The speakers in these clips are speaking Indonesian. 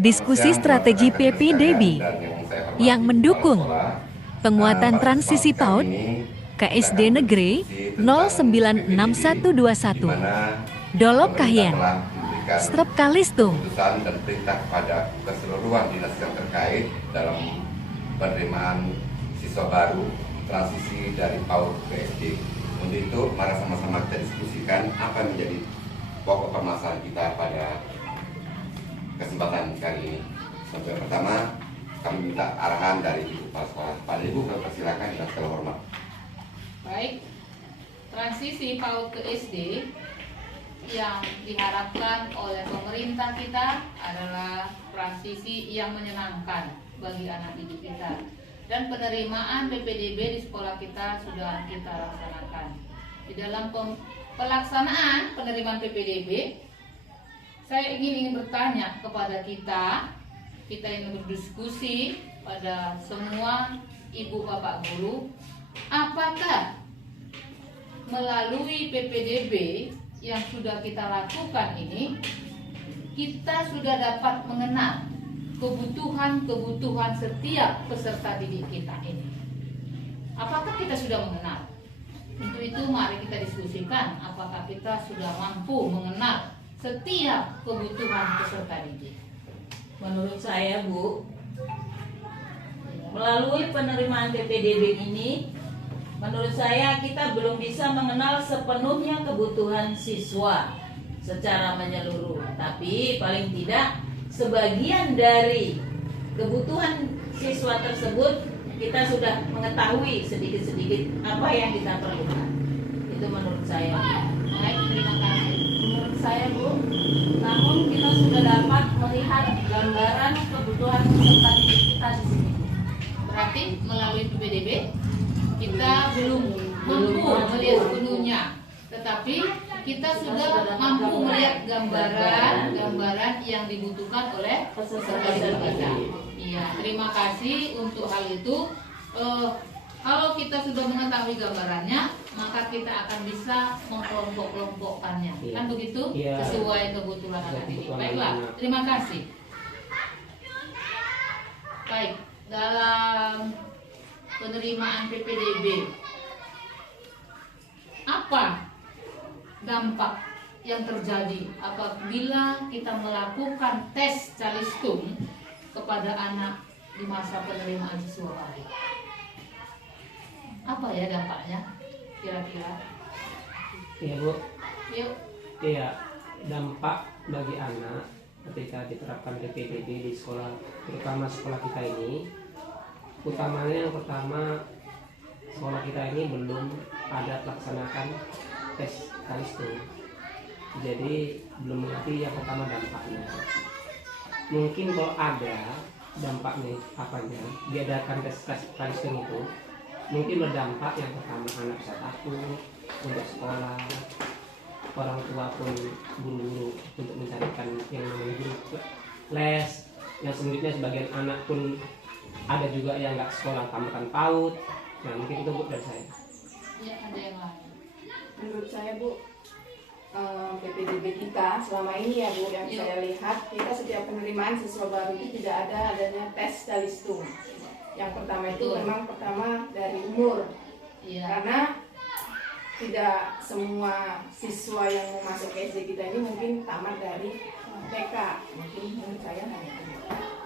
Diskusi strategi PPDB yang mendukung penguatan transisi PAUD KSD Negeri 096121 Dolok Kahien Strep Kalistung keputusan dan perintah kepada keseluruhan dinas yang terkait dalam penerimaan siswa baru transisi dari PAUD ke SD. Untuk itu, mari sama-sama kita diskusikan apa yang menjadi pokok permasalahan kita pada kesempatan kali ini. Yang pertama, kami minta arahan dari Ibu Kepala Sekolah. Pak Ibu, kami persilakan dengan segala hormat. Baik, transisi PAUD ke SD yang diharapkan oleh pemerintah kita adalah transisi yang menyenangkan bagi anak didik kita. Dan penerimaan PPDB di sekolah kita sudah kita laksanakan. Di dalam pelaksanaan penerimaan PPDB, saya ingin bertanya kepada kita ingin berdiskusi pada semua ibu bapak guru, apakah melalui PPDB yang sudah kita lakukan ini, kita sudah dapat mengenal kebutuhan-kebutuhan setiap peserta didik kita ini. Apakah kita sudah mengenal? Untuk itu mari kita diskusikan apakah kita sudah mampu mengenal setiap kebutuhan peserta didik. Menurut saya, Bu, melalui penerimaan PPDB ini, menurut saya kita belum bisa mengenal sepenuhnya kebutuhan siswa secara menyeluruh. Tapi paling tidak sebagian dari kebutuhan siswa tersebut kita sudah mengetahui sedikit-sedikit apa yang kita perlukan. Itu menurut saya. Baik, terima kasih. Menurut saya, Bu, namun kita sudah dapat melihat gambaran kebutuhan peserta didik kita di sini. Berarti melalui PPDB kita belum mampu melihat sepenuhnya, tetapi kita sudah mampu melihat gambaran yang dibutuhkan oleh peserta didik kita. Iya, terima kasih untuk hal itu. Kalau kita sudah mengetahui gambarannya, maka kita akan bisa mengkelompok-kelompokkannya. Kan begitu? Iya. Sesuai kebutuhan anak didik. Baiklah, terima kasih. Baik, dalam penerimaan PPDB, apa dampak yang terjadi apabila kita melakukan tes calistung kepada anak di masa penerimaan siswa baru? Apa ya dampaknya kira-kira? Iya, Bu. Yuk. Iya, dampak bagi anak ketika diterapkan PPDB di sekolah, terutama sekolah kita ini, utamanya yang pertama, sekolah kita ini belum ada melaksanakan tes calistung. Jadi belum mengerti yang pertama dampaknya. Mungkin kalau ada dampaknya apanya, diadakan tes calistung itu, mungkin berdampak yang pertama anak bisa takut untuk sekolah, orang tua pun buru-buru untuk mencarikan yang namanya guru les, yang selanjutnya sebagian anak pun ada juga yang nggak sekolah tambahan PAUD. Nah, mungkin itu, Bu, dari saya. Ya, ada yang lain. Menurut saya, Bu, PPDB kita selama ini ya, Bu, yang saya lihat, kita setiap penerimaan siswa baru itu tidak ada adanya tes calistung. Yang pertama itu memang pertama dari umur, karena tidak semua siswa yang mau masuk ke SD kita ini mungkin tamat dari TK. Mungkin menurut saya hanya itu.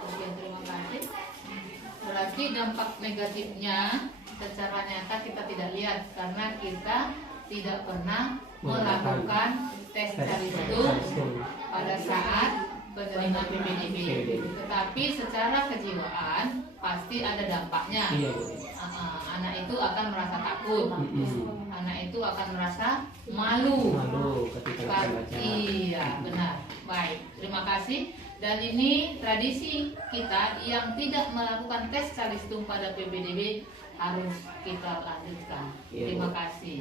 Oke, terima kasih. Berarti dampak negatifnya secara nyata kita tidak lihat karena kita tidak pernah melakukan tes calistung pada saat penerimaan PPDB. Tetapi secara kejiwaan pasti ada dampaknya. Iya, Bu. Anak itu akan merasa takut. Anak itu akan merasa malu. Ketika baca. Iya, benar. Baik, terima kasih. Dan ini tradisi kita yang tidak melakukan tes calistung pada PPDB harus kita lanjutkan. Iya, Terima Bu. kasih.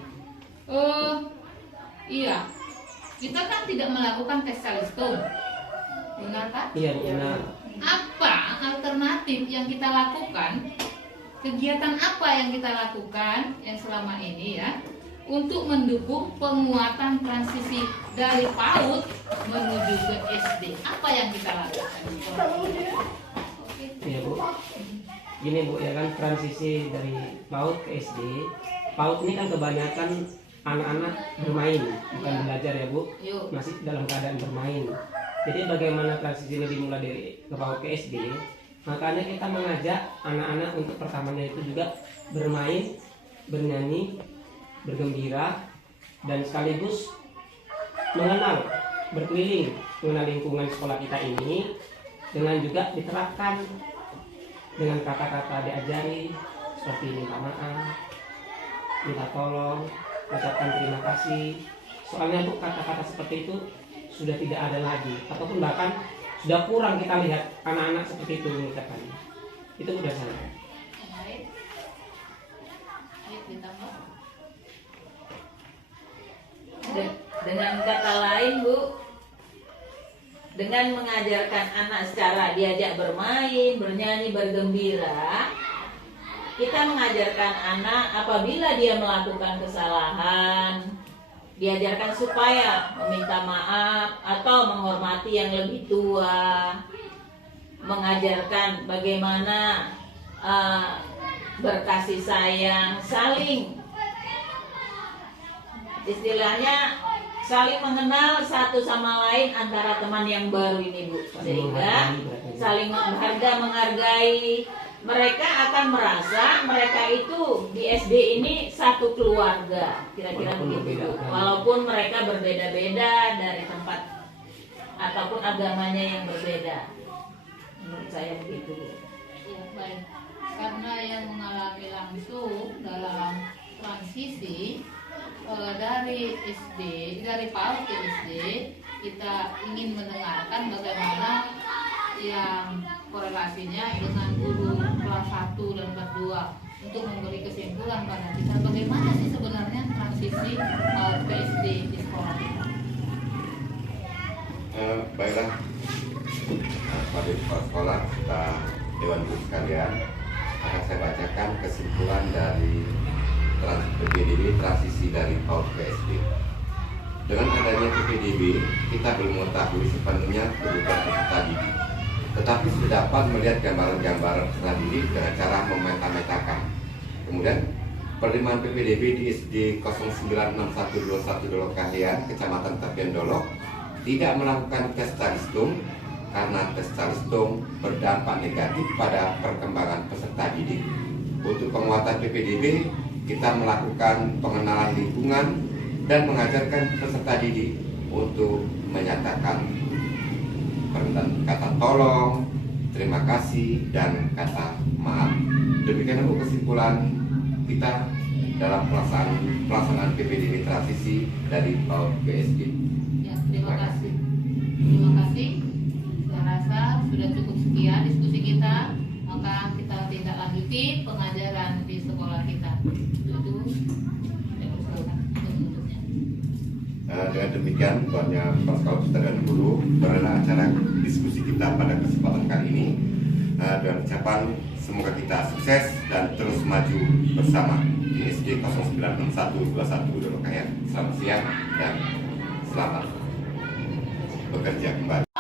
Iya, kita kan tidak melakukan tes calistung, benar kan? Iya, benar. Apa alternatif yang kita lakukan? Kegiatan apa yang kita lakukan yang selama ini ya untuk mendukung penguatan transisi dari PAUD menuju ke SD? Apa yang kita lakukan? gini Bu ya kan, transisi dari PAUD ke SD. PAUD ini kan kebanyakan anak-anak bermain, bukan belajar ya Bu, Yuk. masih dalam keadaan bermain. Jadi bagaimana transisi ini dimulai dari ke PAUD ke SD, makanya kita mengajak anak-anak untuk pertamanya itu juga bermain, bernyanyi, bergembira, dan sekaligus mengenal, berkeliling, mengenal lingkungan sekolah kita ini, dengan juga diterapkan dengan kata-kata diajari seperti minta maaf, minta tolong, ucapkan terima kasih. Soalnya Bu, kata-kata seperti itu sudah tidak ada lagi, ataupun bahkan sudah kurang kita lihat anak-anak seperti itu mengucapkannya. Itu udah sana. Baik. Baik, ditambah. Dengan kata lain Bu, dengan mengajarkan anak secara diajak bermain, bernyanyi, bergembira, kita mengajarkan anak apabila dia melakukan kesalahan, diajarkan supaya meminta maaf atau menghormati yang lebih tua, mengajarkan bagaimana berkasih sayang, saling istilahnya saling mengenal satu sama lain antara teman yang baru ini Bu, sehingga saling menghargai. Mereka akan merasa mereka itu di SD ini satu keluarga, kira-kira begitu. Walaupun mereka berbeda-beda dari tempat ataupun agamanya yang berbeda, menurut saya begitu. Ya, baik. Karena yang mengalami langsung dalam transisi dari SD, dari PAUD ke SD, kita ingin mendengarkan bagaimana yang korelasinya dengan guru kelas 1 dan kelas 2 untuk memberi kesimpulan pada kita bagaimana sih sebenarnya transisi PAUD ke SD di sekolah kita. Baiklah, pada kepala sekolah kita Dewan Guru sekalian, akan saya bacakan kesimpulan dari PPDB transisi dari PAUD ke SD. Dengan adanya PPDB, kita belum mengetahui sepenuhnya kebutuhan peserta didik, tetapi sudah dapat melihat gambaran-gambaran peserta didik dengan cara memeta-metakan. Kemudian penerimaan PPDB di SD 096121 Dolok Kahyan, Kecamatan Tepian Dolok, tidak melakukan tes calistung karena tes calistung berdampak negatif pada perkembangan peserta didik. Untuk penguatan PPDB, kita melakukan pengenalan lingkungan dan mengajarkan peserta didik untuk menyatakan kata tolong, terima kasih, dan kata maaf. Demikian Bu kesimpulan kita dalam pelaksanaan PPDB transisi dari PAUD ke SD. Ya, terima kasih. Terima kasih. Saya rasa sudah cukup sekian diskusi kita, maka kita tindak lanjuti pengajaran di sekolah kita. Itu saya usahakan penutupnya. Dengan demikian, Tuannya Kepala Sekolah Peserta dan Guru adalah acara diskusi kita pada kesempatan kali ini. Dengan ucapan semoga kita sukses dan terus maju bersama di SD 096121 Dolok Kahyan. Selamat siang dan selamat bekerja kembali.